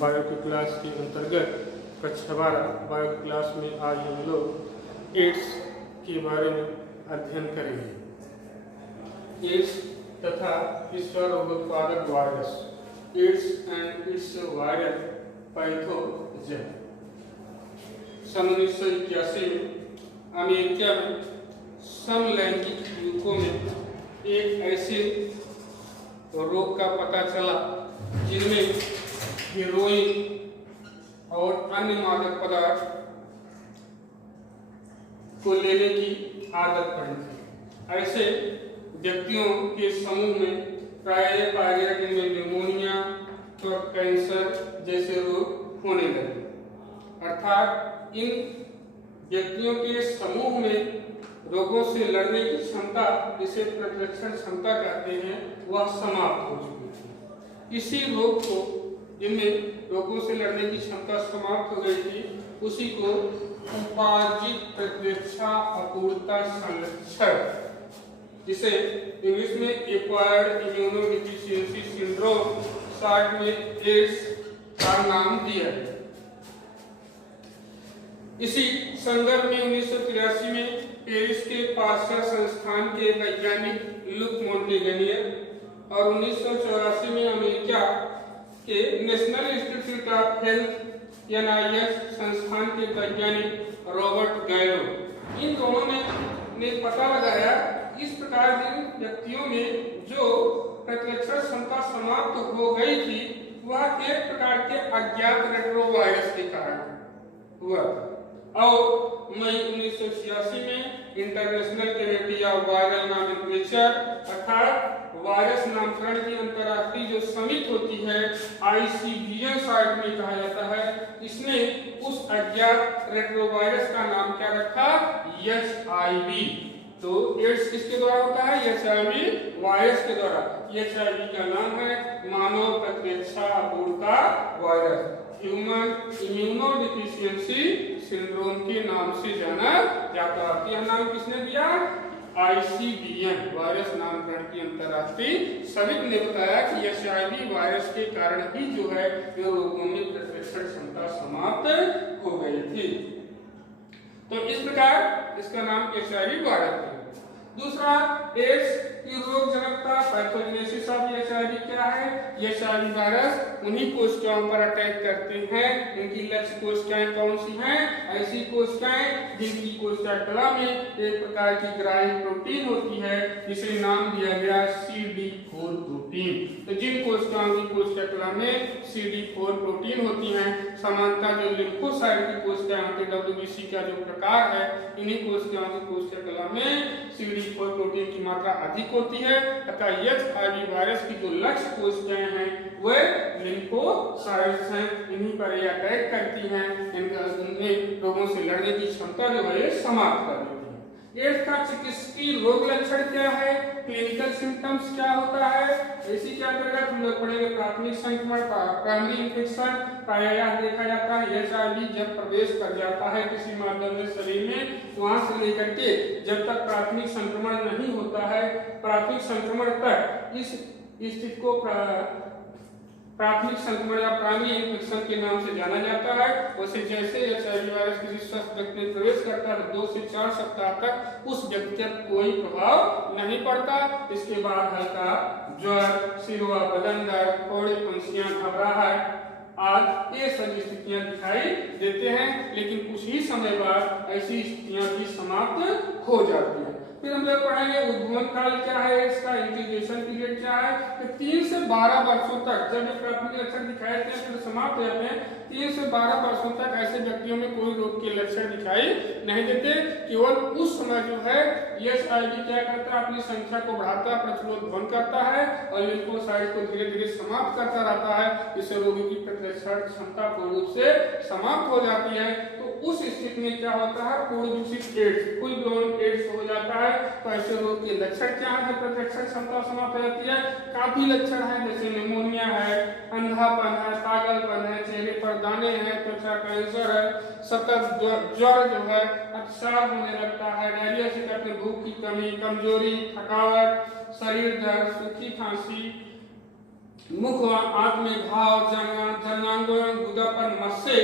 Bio की class के अंतर्गत कक्षा 12 बायो की क्लास में आज हम लोग एड्स के बारे में अध्ययन करेंगे। एड्स तथा इसका रोगोत्पादक virus, AIDS and its viral pathogen. सन 1981 में अमेरिका में समलैंगिक युवकों में एक ऐसे रोग का पता चला जिनमें हेरोइन और अन्य मादक पदार्थ को लेने की आदत पड़ी थी। ऐसे व्यक्तियों के समूह में प्राय पाया गया जिनमें निमोनिया और कैंसर जैसे रोग होने लगे। अर्थात इन व्यक्तियों के समूह में रोगों से लड़ने की क्षमता, जिसे प्रतिरक्षण क्षमता कहते हैं, वह समाप्त हो चुकी थी। इसी रोग को, जिनमें रोगों से लड़ने की क्षमता समाप्त हो गई थी, उसी को उपार्जित प्रतिरक्षा अपूर्णता संलक्षण, जिसे इंग्लिश में एक्वायर्ड इम्यूनोडेफिशिएंसी सिंड्रोम, शॉर्ट में एड्स का नाम दिया है। इसी संदर्भ में 1983 में पेरिस के पास्चर संस्थान के वैज्ञानिक लुक मोंटेगनियर और 1984 में अमेरिका के national institute of health (NIH) संस्थान के वैज्ञानिक रॉबर्ट गैलो, इन दोनों ने पता लगाया इस प्रकार जिन व्यक्तियों में जो प्रतिरक्षण क्षमता समाप्त हो गई थी, वह एक प्रकार के अज्ञात रेट्रोवायरस के कारण हुआ। और मई 1986 में international committee of viral nomenclature अर्थात वायरस नामकरण की अंतर्राष्ट्रीय जो समिति होती है, ICVM शॉर्ट में कहा जाता है, इसने उस अज्ञात रेट्रोवायरस का नाम क्या रखा? HIV। तो एड्स किसके द्वारा होता है? HIV वायरस के द्वारा। HIV का नाम है मानव प्रतिरक्षा अपूर्णता वायरस, ह्यूमन इम्यूनोडेफिशिएंसी सिंड्रोम के नाम से जाना जाता है। यह नाम किसने दिया? ICVM वायरस नामकरण की अंतर्राष्ट्रीय समिति ने बताया कि HIV वायरस के कारण ही जो है रोगों में प्रतिरक्षण क्षमता समाप्त हो गई थी। तो इस प्रकार इसका नाम HIV वायरस है। दूसरा, एड्स की रोग जनकता, पैथोजेनेसिस ऑफ HIV क्या है? HIV वायरस उन्हीं कोशिकाओं पर अटैक करते हैं। इनकी लक्ष्य कोशिकाएं कौन सी हैं? ऐसी कोशिकाएं जिनकी कोशिका कला में एक प्रकार की ग्राही प्रोटीन होती है, जिसे नाम दिया गया CD4 प्रोटीन। तो जिन कोशिकाओं की कोशिका कला में CD4 प्रोटीन होती हैं, सामान्यतः जो लिम्फोसाइट की कोशिकाएं होती है, WBC का जो प्रकार है, इन्हीं कोशिकाओं की कोशिका कला में CD4 प्रोटीन की मात्रा अधिक होती है। अतः HIV वायरस की जो लक्ष्य कोशिकाएं हैं वे लिम्फोसाइट्स हैं, इन्हीं पर ये अटैक करती हैं, इनमें रोगों से लड़ने की क्षमता जो है समाप्त कर देती है। एड्स का चिकित्सकीय रोग लक्षण क्या है? क्लिनिकल सिम्टम्स क्या होता है? इसी के अंतर्गत हम लोग पढ़ेंगे प्राथमिक संक्रमण, प्राइमरी इन्फेक्शन। प्रायः देखा जाता है HIV जब प्रवेश कर जाता है किसी माध्यम में शरीर में, वहां से लेकर के जब तक प्राथमिक संक्रमण नहीं होता है, प्राथमिक संक्रमण तक इस स्थिति को प्राथमिक संक्रमण या प्राइमरी इन्फेक्शन के नाम से जाना जाता है। वैसे जैसे HIV वायरस किसी स्वस्थ व्यक्ति में प्रवेश करता है, 2 से 4 सप्ताह तक उस व्यक्ति पर कोई प्रभाव नहीं पड़ता। इसके बाद हल्का ज्वर, सिर व बदन दर्द, थोड़ी फुंसियां, घबराहट आदि ये सभी स्थितियां दिखाई देते हैं, लेकिन कुछ ही समय बाद ऐसी स्थितियां भी समाप्त हो जाती हैं। फिर हम लोग पढ़ेंगे उद्भवन काल क्या है, इसका इंक्यूबेशन पीरियड क्या है। तो 3 से 12 वर्षों तक जब ये प्राथमिक लक्षण दिखाई देते हैं, फिर समाप्त हो जाते हैं। 3 से 12 वर्षों तक ऐसे व्यक्तियों में कोई रोग के लक्षण दिखाई नहीं देते। केवल उस समय जो है HIV क्या करता है, अपनी संख्या को बढ़ाता है, प्रचुरोद्भवन करता है और लिम्फोसाइट को धीरे धीरे समाप्त करता रहता है। इससे रोगी की प्रतिरक्षण क्षमता पूर्ण रूप से समाप्त हो जाती है। तो उस स्थिति में क्या होता है? पूर्ण विकसित एड्स, फुल ब्लोन एड्स हो जाता है। तो ऐसे रोग के लक्षण क्या है? प्रतिरक्षण क्षमता समाप्त हो जाती है। काफी लक्षण है, जैसे निमोनिया है, अंधापन है, पागलपन है, चेहरे पर दाने हैं, त्वचा कैंसर है, सतत ज्वर जो है, अतिसार होने लगता है, डायरिया से करते भूख की कमी, कमजोरी, थकावट, शरीर दर्द, सूखी खांसी, मुख व आंख में घाव, जनांगों एवं गुदापन मस्से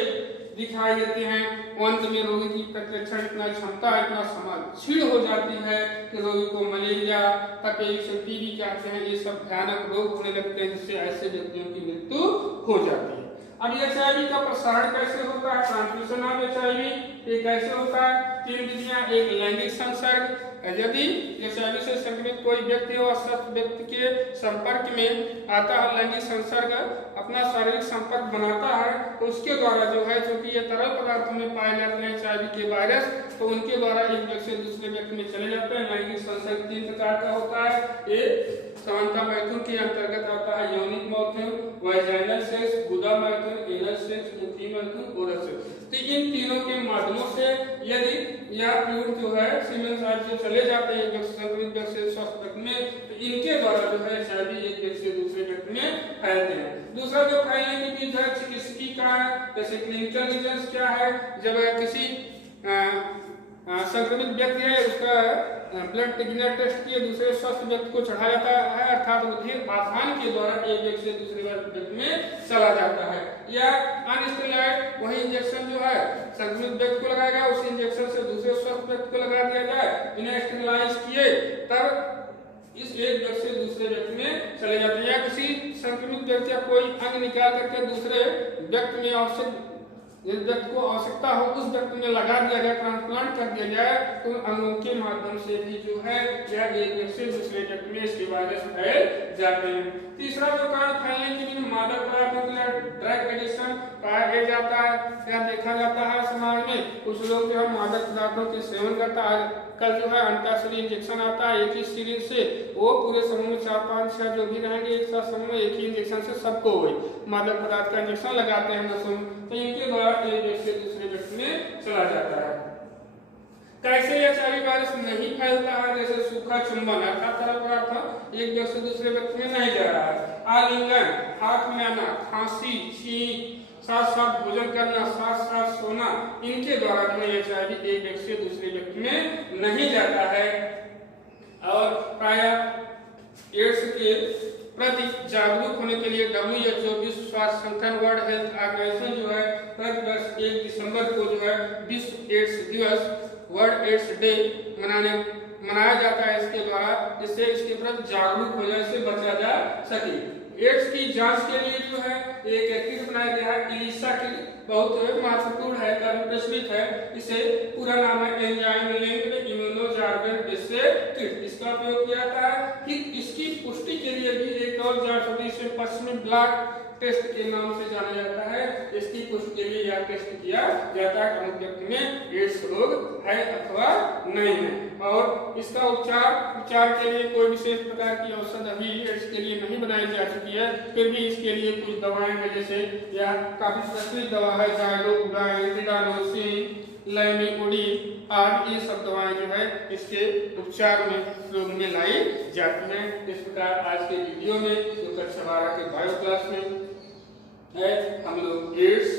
दिखाई देते हैं। अंत में रोगी की प्रतिरक्षण इतना क्षमता इतना क्षीण हो जाती है कि रोगी को मलेरिया, तपेदिक, टीबी कहते हैं, ये सब भयानक रोग होने लगते हैं, जिससे ऐसे व्यक्तियों की मृत्यु हो जाती है। अब HIV का प्रसारण कैसे होता है? ट्रांसमिशन ऑफ HIV ये कैसे होता है? 3 विधियां। एक लैंगिक संसर्ग, यदि HIV से संक्रमित कोई व्यक्ति हो अस्वस्थ व्यक्ति के संपर्क में आता है, लैंगिक संसर्ग अपना शारीरिक संपर्क बनाता है, तो उसके द्वारा जो है, क्योंकि ये तरल पदार्थों में पाए जाते हैं HIV के वायरस, तो उनके द्वारा एक व्यक्ति से दूसरे व्यक्ति में चले जाते हैं। लैंगिक संसर्ग 3 प्रकार का होता है। एक समानता मैथुन के अंतर्गत आता है यौनिक मैथुन, वाजाइनल सेक्स, गुदा मैथुन, एनल सेक्स, इंटीम मैथुन, ओरल सेक्स। तो इन तीनों के माध्यमों से यदि यह फ्लूइड जो है सीमेन साइड से चले जाते हैं एक संक्रमित व्यक्ति से स्वस्थ व्यक्ति में, तो इनके द्वारा जो है HIV एक व्यक्ति से दूसरे व्यक्ति में फैलते हैं। दूसरा जो फैलने की विधि है चिकित्सकीय का है। जैसे क्लिनिकल रीजंस क्या है? जब किसी संक्रमित व्यक्ति है, उसका ब्लड टिग्नर टेस्ट किए दूसरे स्वस्थ व्यक्ति को चढ़ाया जाता है, अर्थात उद्धिर आधान के द्वारा एक व्यक्ति से दूसरे व्यक्ति में चला जाता है। या अनस्टेरॉइड वही इंजेक्शन जो है संक्रमित व्यक्ति को लगाया गया, उस इंजेक्शन से दूसरे स्वस्थ व्यक्ति को लगा दिया जाए, इन्हें स्टेरिलाइज किए, तब इस एक व्यक्ति से दूसरे व्यक्ति में चले जाते हैं। या किसी संक्रमित व्यक्ति का कोई अंग निकाल करके दूसरे व्यक्ति में आवश्यक जिस व्यक्ति को आवश्यकता हो उस व्यक्ति में लगा दिया जाए, ट्रांसप्लांट कर दिया जाए, तो अंगों के माध्यम से भी जो है यह एक व्यक्ति से दूसरे व्यक्ति में इसके वायरस फैल जाते हैं। तीसरा जो कारण फैलने के लिए मादक पदार्थों के ड्रग एडिक्शन पाया जाता है या देखा जाता है समाज में। कुछ लोग जो है मादक पदार्थों के सेवन करता है। कल जो है अंटासुली इंजेक्शन आता है एक ही सीरीज से, वो पूरे समूह में 4-5-6 जो भी रहेंगे एक साथ समूह में एक ही इंजेक्शन से सबको वही मादक पदार्थ का इंजेक्शन लगाते हैं नसों में, तो इनके द्वारा एक व्यक्ति से दूसरे व्यक्ति में चला जाता है। कैसे HIV वायरस नहीं फैलता है? जैसे सूखा चुंबन अर्थात तरल पदार्थ एक व्यक्ति से दूसरे व्यक्ति में नहीं जा रहा है। आलिंगन, हाथ मिलाना, खांसी, छींक, साथ साथ भोजन करना, साथ साथ सोना, इनके द्वारा जो HIV एक व्यक्ति से दूसरे व्यक्ति में नहीं जाता है। और प्रायः एड्स के प्रति जागरूक होने के लिए WHO विश्व स्वास्थ्य संगठन वर्ल्ड हेल्थ ऑर्गेनाइजेशन जो है प्रति वर्ष 1 दिसंबर को जो है विश्व एड्स दिवस वर्ल्ड एड्स डे मनाया जाता है इसके द्वारा, जिससे इसके प्रति जागरूक हो जाए, इससे बचा जा सके। एड्स की जांच के लिए जो है एक किट बनाया गया है इलिसा किट, बहुत महत्वपूर्ण है, प्रचलित है। इसे पूरा नाम है एंजाइम लिंक्ड इम्यूनोजार्वेंट किट। इसका उपयोग किया जाता है। फिर इसकी पुष्टि के लिए भी एक और जांच होती है, इसे पश्चिमी ब्लड टेस्ट के नाम से जाना जाता है। इसकी पुष्टि के लिए यह टेस्ट किया जाता है कि व्यक्ति में एड्स रोग है अथवा नहीं है। और इसका उपचार के लिए कोई विशेष प्रकार की औषधि अभी एड्स के लिए नहीं बनाई जा चुकी है, फिर भी इसके लिए कुछ दवाएं हैं, जैसे यह काफी प्रचलित दवा है लैमिकोडिन आदि, ये सब दवाएं जो है इसके उपचार में प्रयोग में लाई जाती हैं। इस प्रकार आज के वीडियो में जो कक्षा 12 के बायो क्लास में है, हम लोग एड्स,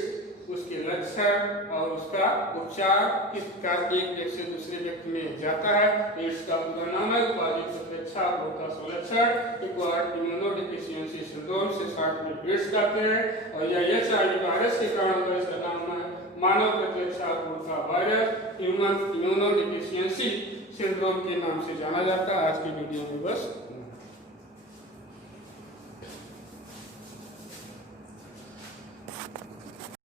उसके लक्षण और उसका उपचार किस प्रकार एक व्यक्ति से दूसरे व्यक्ति में जाता है। एड्स का पूरा नाम है उपाधि सुरक्षा लक्षण एक्वायर्ड इम्यूनोडेफिशिएंसी सिंड्रोम से शॉर्ट में एड्स कहते हैं। और यह HIV वायरस के कारण वायरस का नाम है मानव प्रतिरक्षा वायरस इम्यूनोडेफिशिएंसी सिंड्रोम के नाम से जाना जाता है। आज की वीडियो में बस